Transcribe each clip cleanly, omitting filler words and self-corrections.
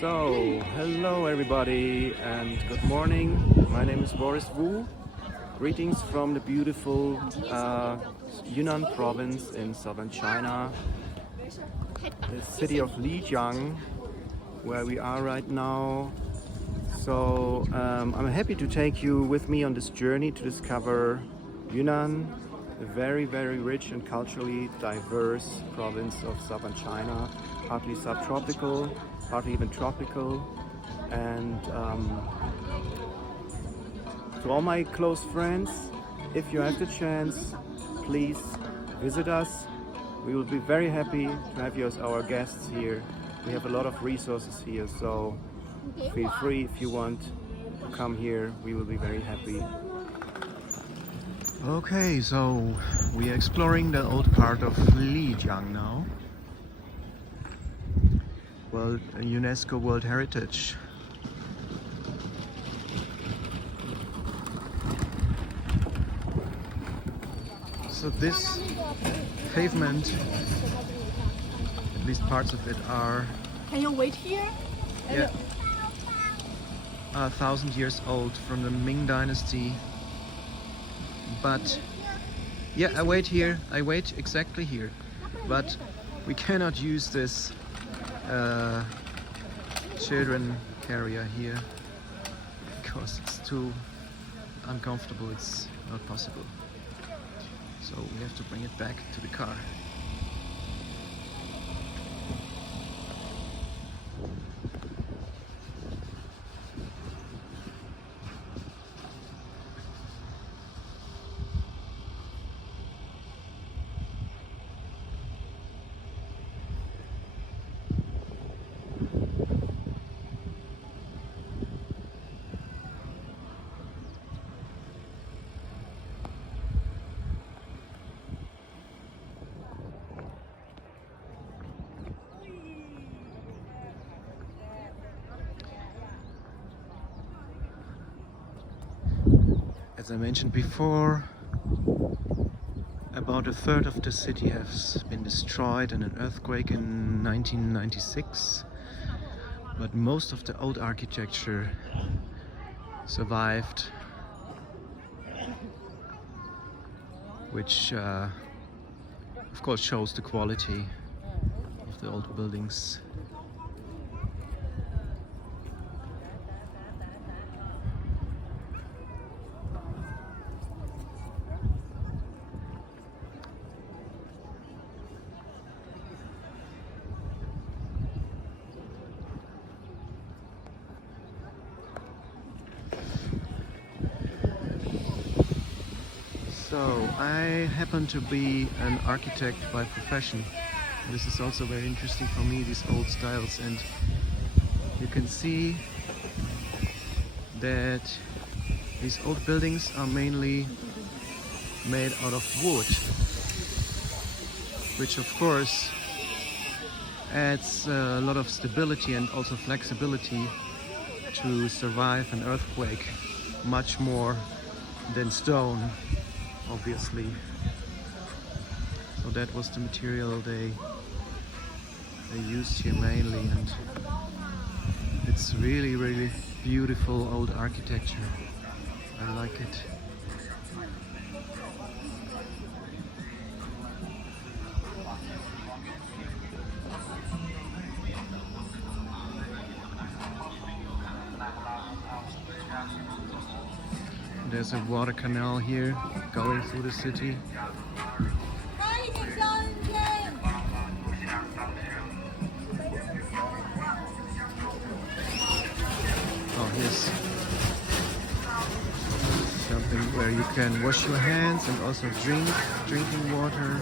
So, hello everybody and good morning. My name is Boris Wu. Greetings from the beautiful Yunnan province in southern China, the city of Lijiang, where we are right now. So, I'm happy to take you with me on this journey to discover Yunnan, a very, very rich and culturally diverse province of southern China, partly subtropical, partly even tropical. And to all my close friends, if you have the chance, please visit us. We will be very happy to have you as our guests here. We have a lot of resources here, so feel free if you want to come here. We will be very happy. Okay, so we are exploring the old part of Lijiang now. Well, UNESCO World Heritage. So this pavement, at least parts of it, are Can you wait here? 1,000 years old, from the Ming Dynasty. But yeah, I wait here. I wait exactly here. But we cannot use this children carrier here because it's too uncomfortable. It's not possible. So we have to bring it back to the car. As I mentioned before, about a third of the city has been destroyed in an earthquake in 1996, but most of the old architecture survived, which of course shows the quality of the old buildings. So, I happen to be an architect by profession. This is also very interesting for me, these old styles, and you can see that these old buildings are mainly made out of wood, which of course adds a lot of stability and also flexibility to survive an earthquake, much more than stone, obviously. So that was the material they used here mainly, and it's really, really beautiful old architecture. I like it. There's a water canal here going through the city. Oh, here's something where you can wash your hands and also drinking water.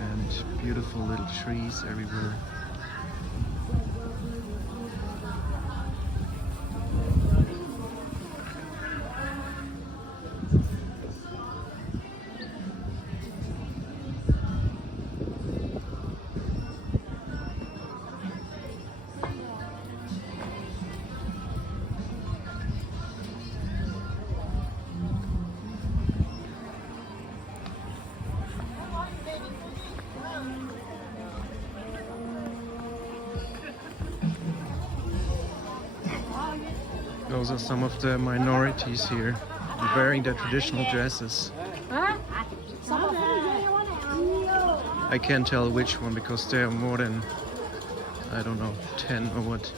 And beautiful little trees everywhere. Those are some of the minorities here wearing their traditional dresses. I can't tell which one because there are more than, I don't know, 10 or what,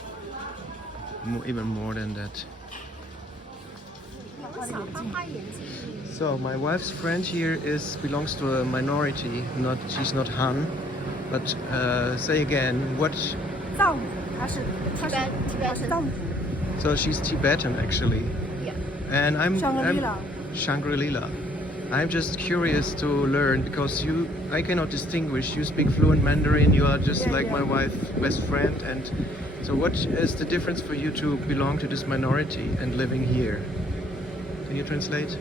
even more than that. So my wife's friend here belongs to a minority. She's not Han, but say again what? So she's Tibetan actually. Yeah. And I'm Shangri-La. I'm just curious to learn because I cannot distinguish. You speak fluent Mandarin. You are just like my wife's best friend. And so, what is the difference for you to belong to this minority and living here? Can you translate?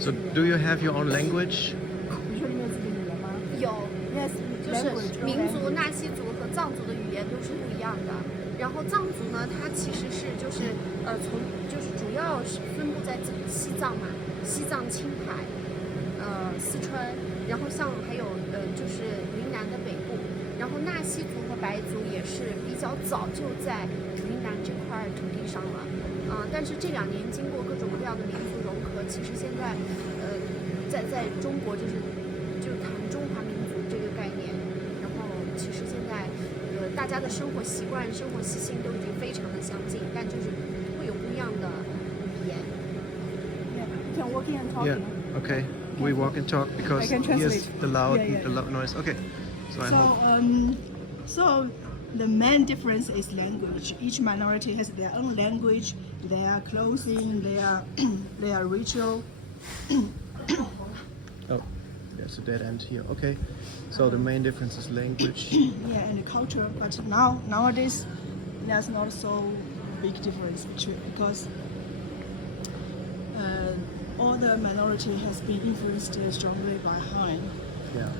So, do you have your own language? 有，就是民族纳西族和藏族的语言都是不一样的。然后藏族呢，它其实是就是主要是分布在西藏嘛，西藏、青海、四川，然后像还有就是云南的北部。然后纳西族和白族也是比较早就在云南这块土地上了，但是这2年经过各种各样的民族融合，其实现在在中国就谈中华民族这个概念，然后其实现在大家的生活习惯、生活习性都已经非常的相近，但就是会有不一样的语言。You can walk in and talk. Yeah. Okay. We walk and talk because here's the loud noise. Okay. So the main difference is language. Each minority has their own language, their clothing, their ritual. Oh, there's a dead end here. Okay. So the main difference is language. Yeah, and the culture. But nowadays, there's not so big difference because all the minority has been influenced strongly by Han. Yeah.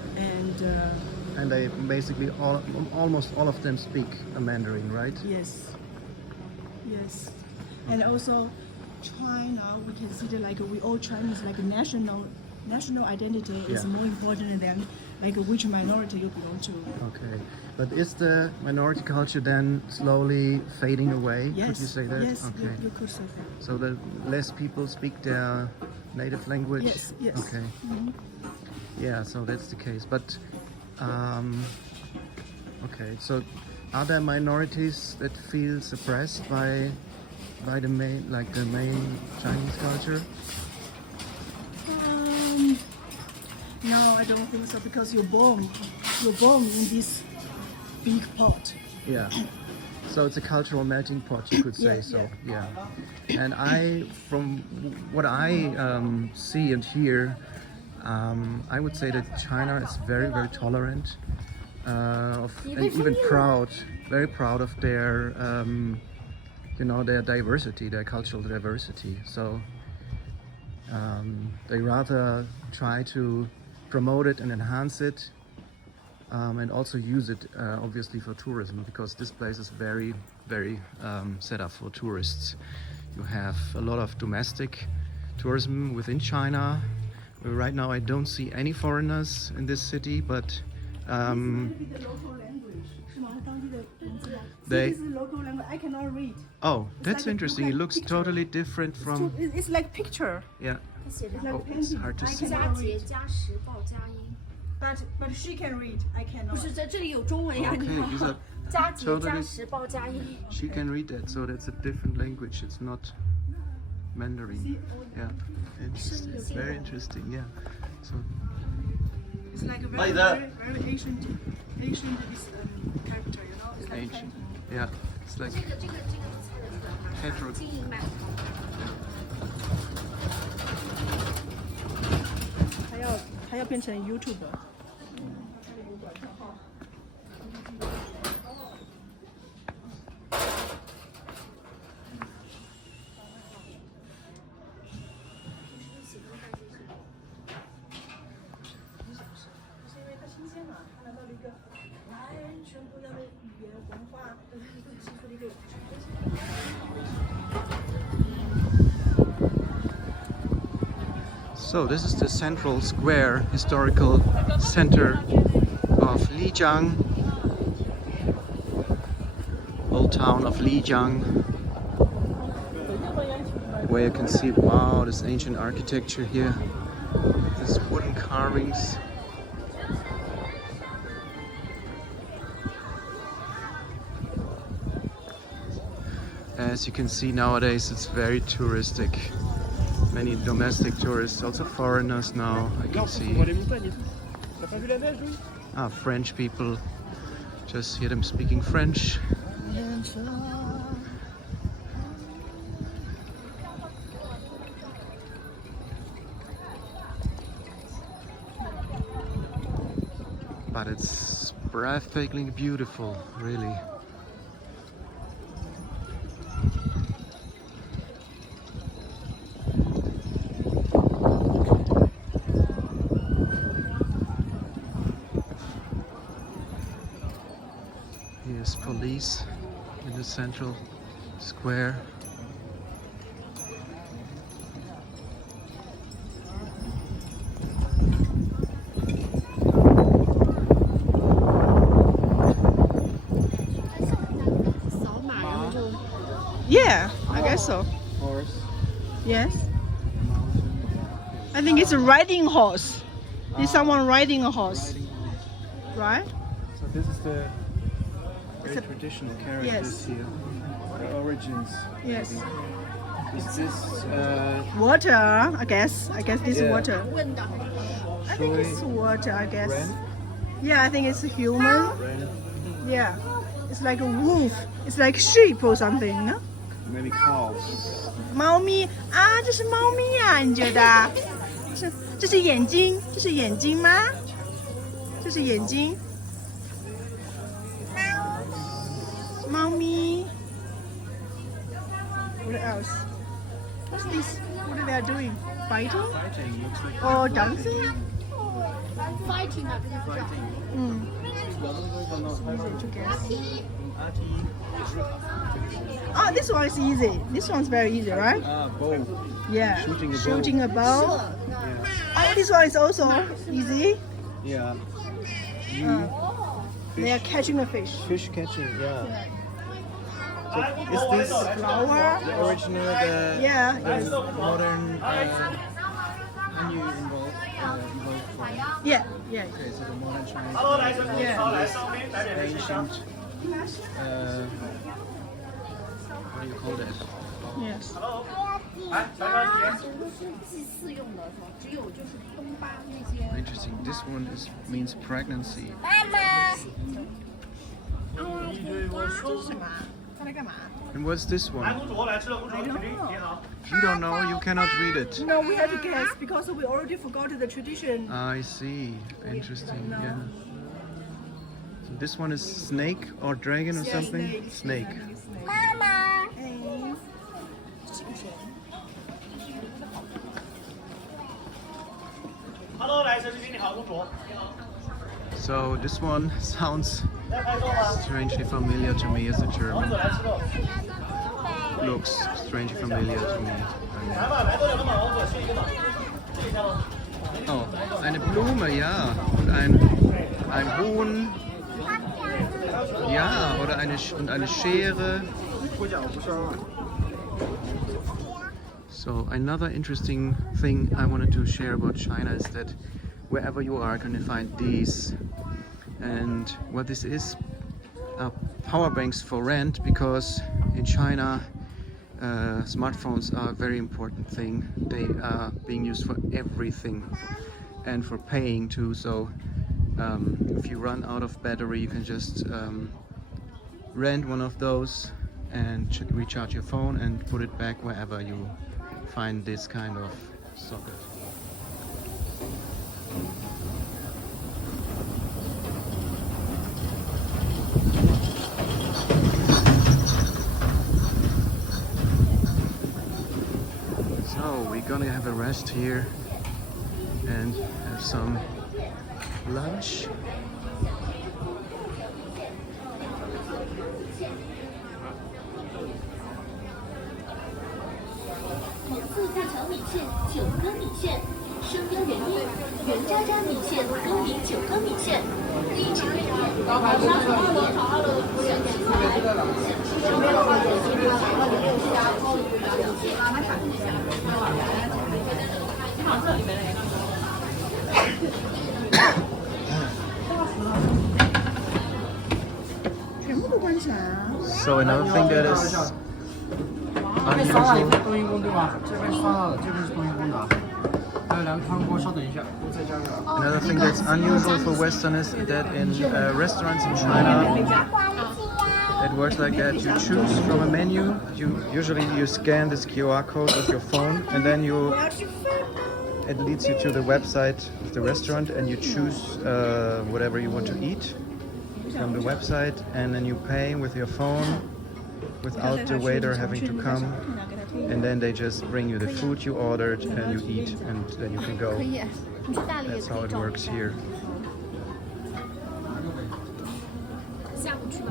And they basically almost all of them speak a Mandarin, right? Yes. And also, China, we consider like we all Chinese, like national identity is more important than like which minority you belong to. Okay, but is the minority culture then slowly fading away? Yes. Could you say that? Yes, okay. you could say that. So the less people speak their native language? Yes. Okay. Mm-hmm. Yeah, so that's the case. But okay, so are there minorities that feel suppressed by the main Chinese culture? No, I don't think so because you're born in this big pot. Yeah. So it's a cultural melting pot, you could say. Yeah. And from what I see and hear, I would say that China is very, very tolerant, and even proud, very proud of their, their diversity, their cultural diversity. So they rather try to promote it and enhance it, and also use it obviously for tourism, because this place is very, very set up for tourists. You have a lot of domestic tourism within China. Right now I don't see any foreigners in this city, but this is local language. I cannot read. Oh, that's interesting. It looks totally different from. It's like picture. Yeah. It's like Oh, it's hard to see. But she can read. I cannot. 不是在这里有中文呀， Okay, 你 these 看 are 加节加 totally. 时报加音。 She can read that, so that's a different language. It's not Mandarin. Yeah, interesting. Very interesting. Yeah. So It's like a very, very, very ancient character, you know. It's like ancient. Yeah, it's like 这个你猜得出来 Petro. 吗？金银麦。还要变成 YouTube。So this is the central square historical center of Lijiang. old town of Lijiang, where you can see, wow, this ancient architecture here, these wooden carvings. As you can see nowadays, it's very touristic. Many domestic tourists, also foreigners now, I can see. French people. Just hear them speaking French. But it's breathtakingly beautiful, really. Here's police in the central square. Yeah, I guess so. Horse. Yes. I think it's a riding horse. There's someone riding a horse, right? So this is the very traditional characters here. The origins. Yes. Maybe. Is this Water, I guess. I guess this is Yeah. water. I think Shui, it's water, I guess. Ren? Yeah, I think it's a human. Ren? Yeah. It's like a wolf. It's like sheep or something, no? Maybe cows. 猫咪啊，这是猫咪呀、你觉得？这是眼睛，这是眼睛吗？这是眼睛。猫咪。What else? What's this? What are they doing? Fighting Fighting looks like or dancing? fighting 啊，这个叫。嗯。Easy to guess. Oh, this one is easy. This one's very easy, right? bow. Yeah. Shooting a bow. a bow. Oh, this one is also easy. Yeah. You They are catching a fish. fish catching, yeah. So is this Flower. the original, the Yeah. modern when you involve from? Yeah. Yeah. Okay, so the modern Chinese Yeah. ancient what do you call that? Yes. 祭祀用的是吧？只有就是东巴那些。 Interesting. This one means pregnancy. 这是什么？它在干嘛 And what's this one? I don't know. You don't know, you cannot read it. No, we have to guess because we already forgot the tradition. I see. Interesting. Yeah. So this one is snake or dragon or Yeah, something? Snake. So this one sounds strangely familiar to me as a German. Looks strangely familiar to me. Oh, eine Blume, ja. Und ein Huhn. Ja, oder eine Schere. So another interesting thing I wanted to share about China is that wherever you are going to find these. And what this is, power banks for rent, because in China smartphones are a very important thing. They are being used for everything and for paying too. So if you run out of battery, you can just rent one of those and recharge your phone and put it back wherever you find this kind of socket. So we're gonna have a rest here and have some lunch. 生根原因，原渣渣米线多比九颗米线。第一场全部都关起来啊！ So another thing that is 这边烧腊里 unusual. 面冬阴功对吧？这边烧腊的，这边是冬阴功的。还有2个汤锅，稍等一下，我再加个。 Another thing that's unusual for Westerners is that in restaurants in China, it works like that. You choose from a menu. You scan this QR code with your phone, and then it leads you to the website of the restaurant, and you choose whatever you want to eat from the website, and then you pay with your phone without the waiter having to come. And then they just bring you the food you ordered and you eat, and then you can go. 可以，你去大理也 That's 可 how 以 it 找一 works 下。 here. 下午去吧。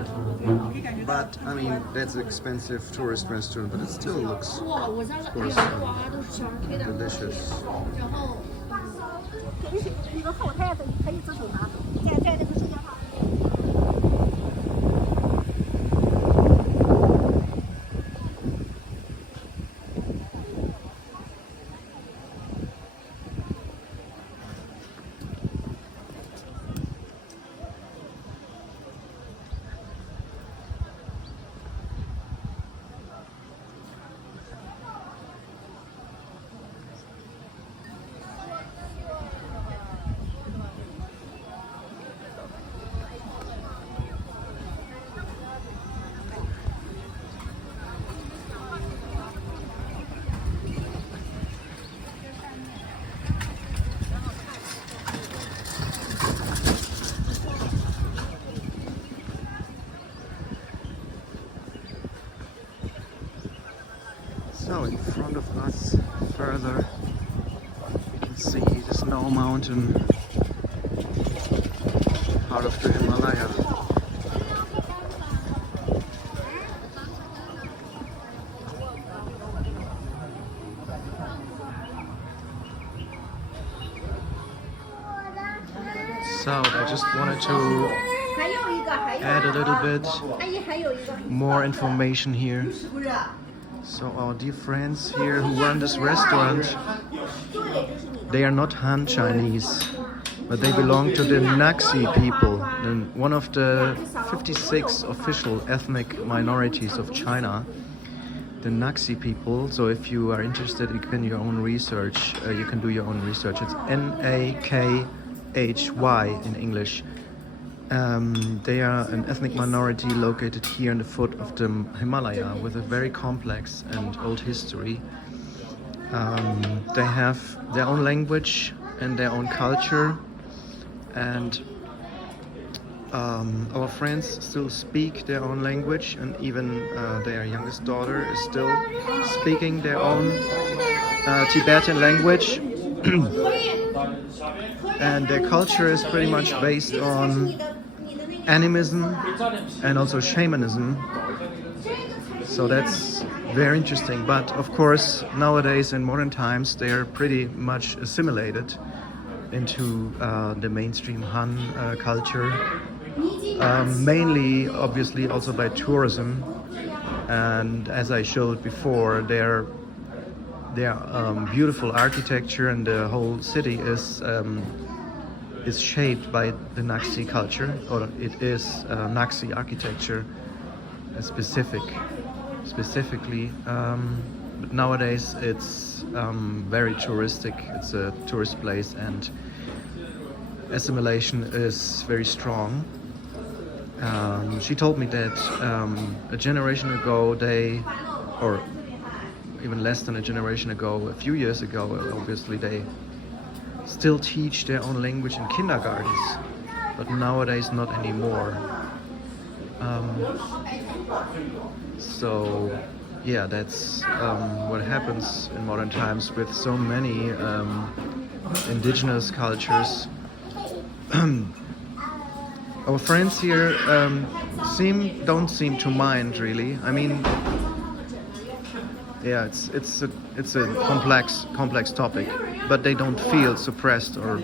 But I mean, that's an expensive tourist restaurant, but it still looks, 哇，我家的 of 哎 course, 呀，哇，都是小儿推的。 delicious. 然后。你的后台可以自手拿，在这个社交上。 So in front of us, further, you can see the snow mountain, part of the Himalaya. So I just wanted to 还有一个，还有 add a little bit 阿姨还有一个。 more information here. So our dear friends here who run this restaurant, they are not Han Chinese, but they belong to the Naxi people, one of the 56 official ethnic minorities of China. The Naxi people. So if you are interested, you can do your own research. You can do your own research. It's Nakhy in English. They are an ethnic minority located here in the foot of the Himalaya with a very complex and old history. They have their own language and their own culture, and our friends still speak their own language, and even their youngest daughter is still speaking their own Tibetan language. And their culture is pretty much based on animism and also shamanism. So that's very interesting. But of course, nowadays in modern times, they are pretty much assimilated into the mainstream Han culture. Mainly, obviously, also by tourism. And as I showed before, their beautiful architecture and the whole city is shaped by the Naxi culture, or it is Naxi architecture specifically. But nowadays it's very touristic. It's a tourist place, and assimilation is very strong. She told me that a generation ago or even less than a generation ago, a few years ago, obviously they still teach their own language in kindergartens, but nowadays not anymore. So yeah, that's what happens in modern times with so many indigenous cultures. Our friends here don't seem to mind really. I mean, yeah, it's a complex topic. but they don't feel suppressed or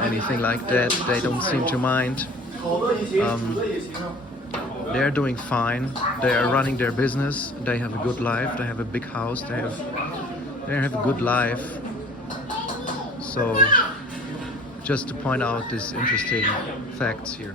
anything like that. They don't seem to mind. They're doing fine. They are running their business. They have a good life. They have a big house. They have a good life. So just to point out these interesting facts here.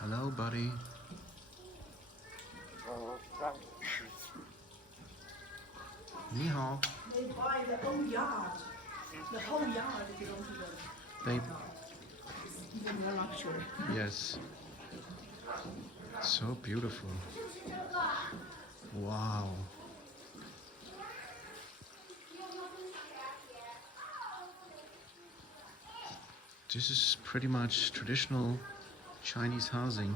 Hello, buddy. Ni hao. They buy the whole yard. The whole yard belongs to them. They, It's even more luxury. yes. So beautiful. Wow. This is pretty much traditional Chinese housing.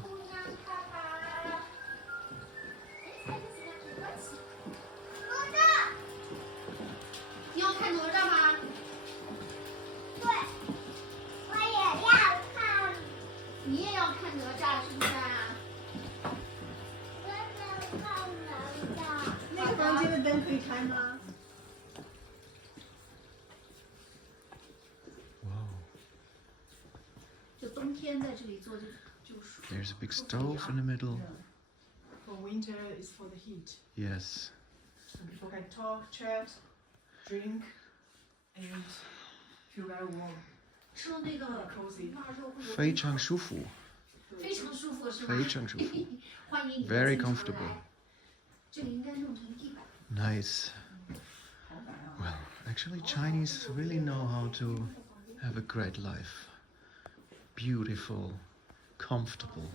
你要看哪吒吗？对，我也要看。你也要看哪吒是不是啊？我想看哪吒。那个房间的灯可以开吗？ Wow. 就冬天在这里做就舒服。 There's a big stove in the middle. For winter, it's for the heat. Yes. So people can talk, chat, drink, and feel very warm, 吃了那个 cozy. 腊肉会有非常舒服。非常舒服是吧？非常舒服。欢迎你 Very 进城 comfortable. 来。这里应该弄成地板。 Nice. Well, actually, Chinese really know how to have a great life. Beautiful, comfortable.